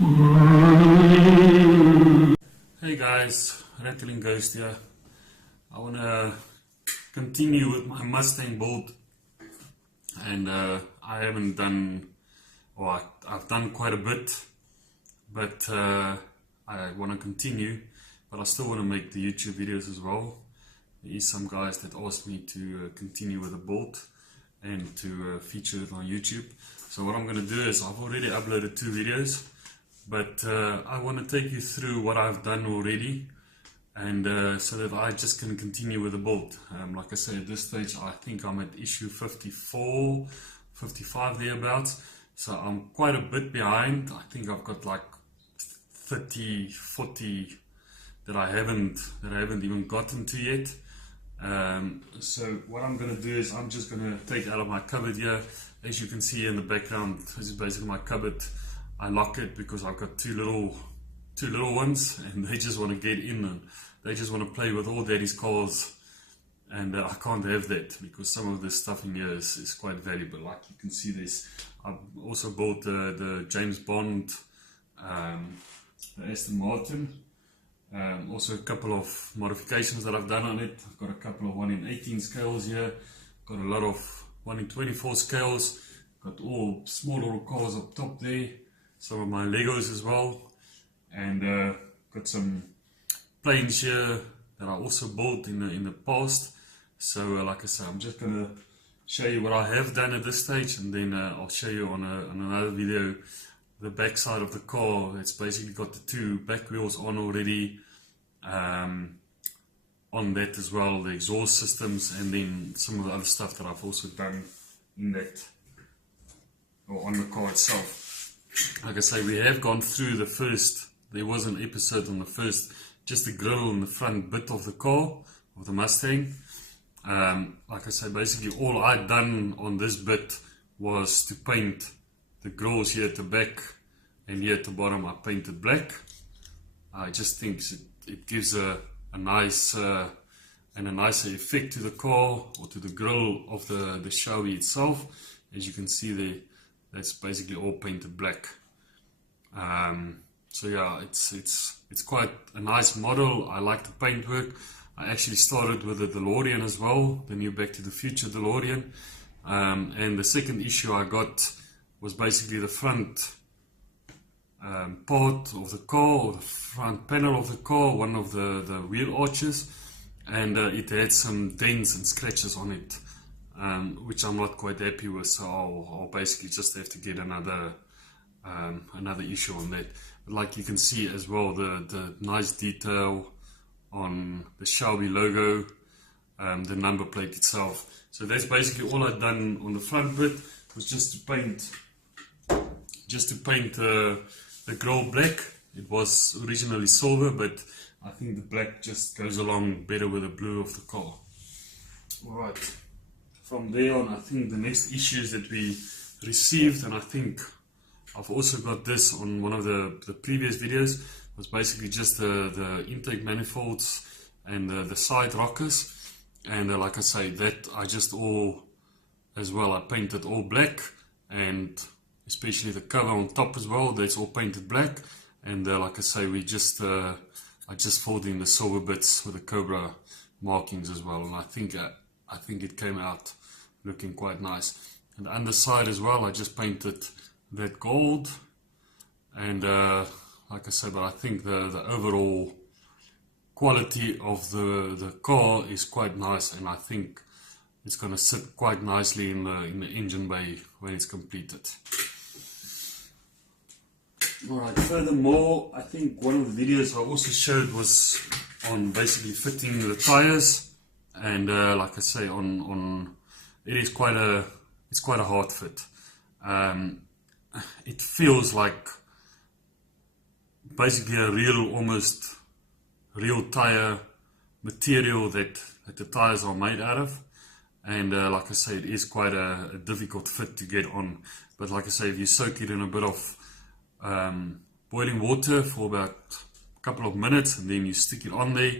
Hey guys, Rattling Ghost here. I want to continue with my Mustang build, and I haven't done, or I've done quite a bit, but I want to continue, but I still want to make the YouTube videos as well. There is some guys that asked me to continue with the build and to feature it on YouTube. So what I'm going to do is, I've already uploaded 2 videos, but I want to take you through what I've done already, and so that I just can continue with the build. Like I say, at this stage I think I'm at issue 54, 55 thereabouts, so I'm quite a bit behind. I think I've got like 30, 40 that I haven't even gotten to yet. So what I'm going to do is, I'm just going to take out of my cupboard here. As you can see in the background, this is basically my cupboard. I lock it because I've got two little ones, and they just want to get in and they just want to play with all daddy's cars, and I can't have that because some of the stuff in here is quite valuable. Like you can see this. I've also bought the James Bond, the Aston Martin. Also a couple of modifications that I've done on it. I've got a couple of 1 in 18 scales here, got a lot of 1 in 24 scales, got all small little cars up top there, some of my Legos as well, and got some planes here that I also built in the past. So like I said, I'm just going to show you what I have done at this stage, and then I'll show you on another video the back side of the car. It's basically got the 2 back wheels on already, on that as well, the exhaust systems, and then some of the other stuff that I've also done in that, or on the car itself. Like I say, we have gone through the first, there was an episode on the first, just the grille and the front bit of the car, of the Mustang. Like I say, basically all I'd done on this bit was to paint the grills here at the back, and here at the bottom I painted black. I just think it gives a nice and a nicer effect to the car, or to the grille of the Showy itself. As you can see there, that's basically all painted black. So yeah, it's quite a nice model. I like the paintwork. I actually started with the DeLorean as well, the new Back to the Future DeLorean, and the second issue I got was basically the front part of the car, or the front panel of the car, one of the wheel arches, and it had some dents and scratches on it, which I'm not quite happy with, so I'll basically just have to get another issue on that. But like you can see as well, the nice detail on the Shelby logo, the number plate itself. So that's basically all I've done on the front bit, was just to paint the grille black. It was originally silver, but I think the black just goes along better with the blue of the car. Alright, from there on, I think the next issues that we received, and I think I've also got this on one of the previous videos, was basically just the intake manifolds and the side rockers. And like I say, that I just all, as well, I painted all black, and especially the cover on top as well, that's all painted black. And like I say, I just filled in the silver bits with the Cobra markings as well, and I think it came out looking quite nice. And the underside as well, I just painted that gold, and like I said, but I think the overall quality of the car is quite nice, and I think it's going to sit quite nicely in the engine bay when it's completed. Alright, furthermore, I think one of the videos I also showed was on basically fitting the tires, and like I say, it's quite a hard fit. It feels like basically almost real tire material that the tires are made out of, and like I say, it is quite a difficult fit to get on. But like I say, if you soak it in a bit of boiling water for about a couple of minutes, and then you stick it on there,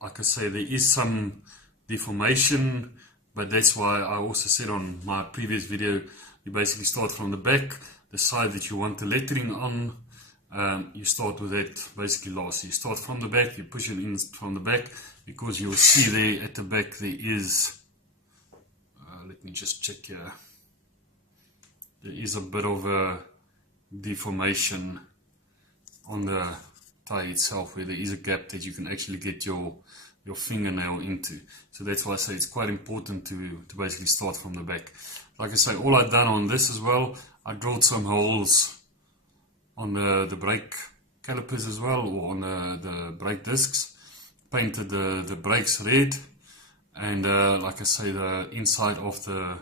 like I say, there is some deformation, but that's why I also said on my previous video you basically start from the back, the side that you want the lettering on. You start with that basically last. You start from the back, you push it in from the back, because you'll see there at the back there is, let me just check here, there is a bit of a deformation on the tie itself, where there is a gap that you can actually get your fingernail into. So that's why I say it's quite important to basically start from the back. Like I say, all I've done on this as well, I drilled some holes on the brake calipers as well, or on the brake discs, painted the brakes red, and like I say, the inside of the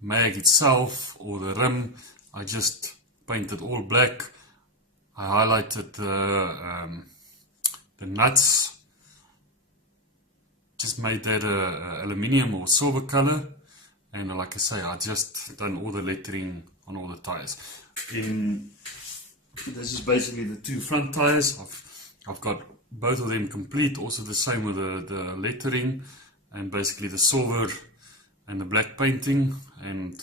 mag itself, or the rim, I just painted all black. I highlighted the nuts, just made that aluminium or silver color, and like I say, I just done all the lettering on all the tires. This is basically the two front tires. I've got both of them complete, also the same with the lettering, and basically the silver and the black painting, and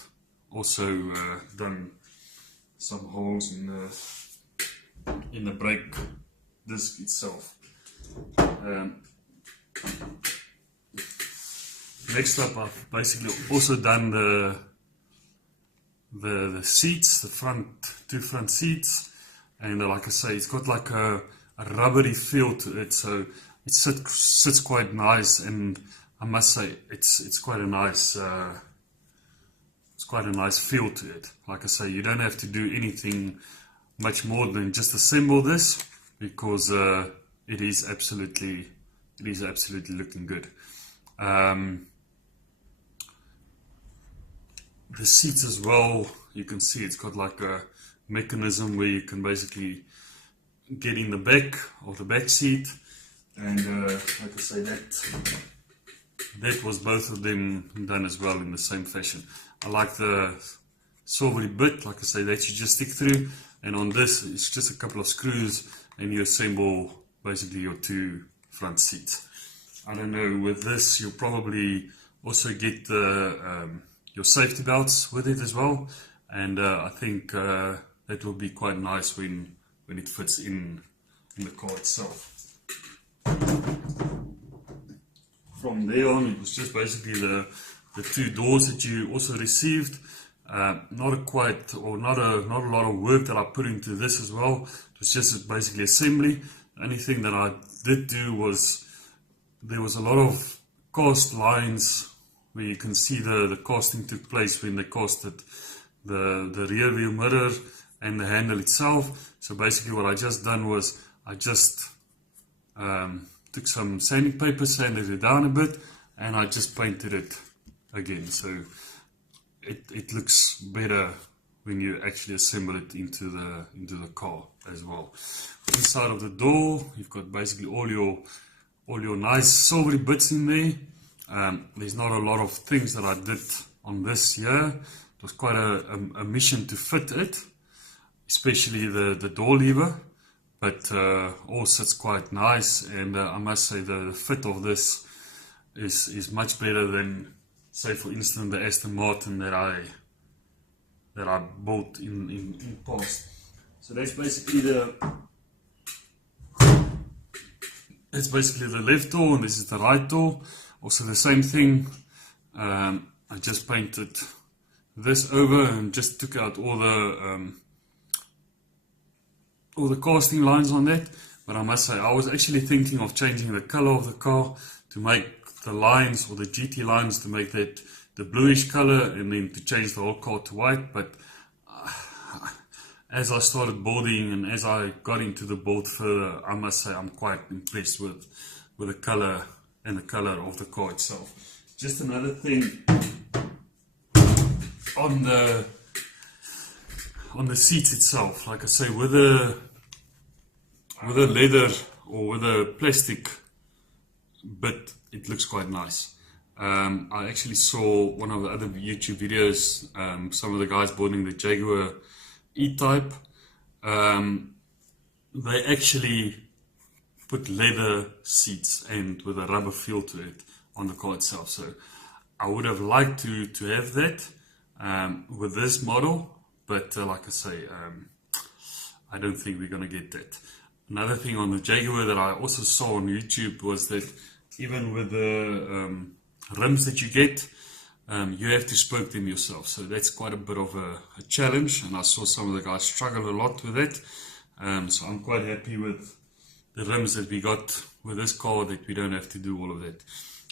also done some holes in the brake disc itself. Next up, I've basically also done the seats, the two front seats, and like I say, it's got like a rubbery feel to it, so it sits quite nice, and I must say it's quite a nice feel to it. Like I say, you don't have to do anything much more than just assemble this, because it is absolutely looking good. The seats as well, you can see it's got like a mechanism where you can basically get in the back of the back seat, and like I say, that was both of them done as well in the same fashion. I like the silvery bit, like I say, that you just stick through, and on this it's just a couple of screws and you assemble basically your two front seats. I don't know, with this you'll probably also get your safety belts with it as well, and I think that will be quite nice when it fits in the car itself. From there on, it was just basically the two doors that you also received. Not a lot of work that I put into this as well. It was just basically assembly. The only thing that I did do was, there was a lot of cast lines where you can see the casting took place when they casted the rear view mirror and the handle itself. So basically what I just done was, I just took some sanding paper, sanded it down a bit, and I just painted it again. So it looks better when you actually assemble it into the car as well. Inside of the door, you've got basically all your nice silvery bits in there. There's not a lot of things that I did on this here. It was quite a mission to fit it, especially the door lever, but all sits quite nice, and I must say the fit of this is much better than, say for instance, the Aston Martin that I bought in past. So that's basically the left door, and this is the right door. Also the same thing. I just painted this over and just took out all the casting lines on that. But I must say, I was actually thinking of changing the color of the car to make the lines, or the GT lines, to make that the bluish color, and then to change the whole car to white. But as I started building and as I got into the build further, I must say I'm quite impressed with the color and the color of the car itself. Just another thing on the seats itself, like I say, with the leather or with a plastic bit, it looks quite nice. I actually saw one of the other YouTube videos, some of the guys building the Jaguar E-Type. They actually put leather seats and with a rubber feel to it on the car itself. So I would have liked to have that, with this model, but like I say, I don't think we're going to get that. Another thing on the Jaguar that I also saw on YouTube was that even with the rims that you get, you have to spoke them yourself. So that's quite a bit of a challenge, and I saw some of the guys struggle a lot with it. So I'm quite happy with the rims that we got with this car, that we don't have to do all of that.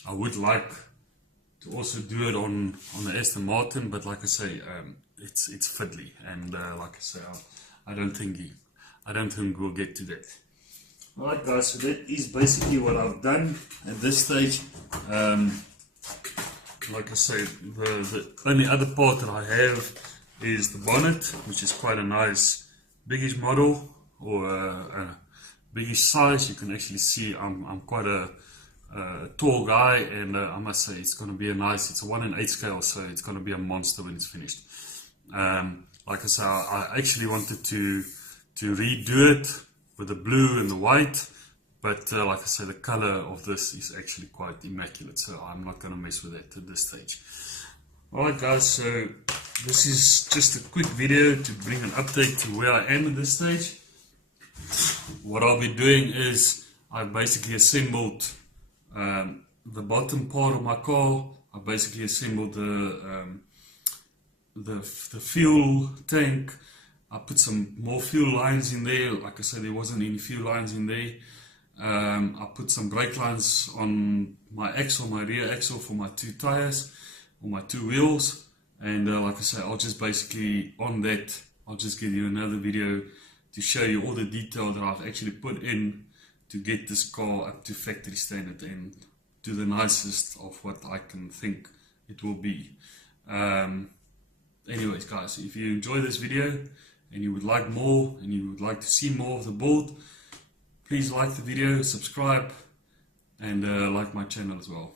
I would like to also do it on the Aston Martin, but like I say, it's fiddly, and like I say, I don't think we'll get to that. Alright guys, so that is basically what I've done at this stage. Like I say, the only other part that I have is the bonnet, which is quite a nice biggish model, or a biggish size. You can actually see I'm quite a tall guy, and I must say it's going to be it's a 1/8 scale, so it's going to be a monster when it's finished. Like I say, I actually wanted to redo it with the blue and the white, but like I say, the color of this is actually quite immaculate, so I'm not going to mess with that at this stage. Alright guys, so this is just a quick video to bring an update to where I am at this stage. What I'll be doing is I've basically assembled the bottom part of my car. I basically assembled the fuel tank. I put some more fuel lines in there. Like I said, there wasn't any fuel lines in there. I put some brake lines on my axle, my rear axle, for my 2 tires, or my 2 wheels. And like I say, I'll just basically, on that, I'll just give you another video to show you all the detail that I've actually put in to get this car up to factory standard and to the nicest of what I can think it will be. Anyways guys, if you enjoy this video and you would like more, and you would like to see more of the build, please like the video, subscribe, and like my channel as well.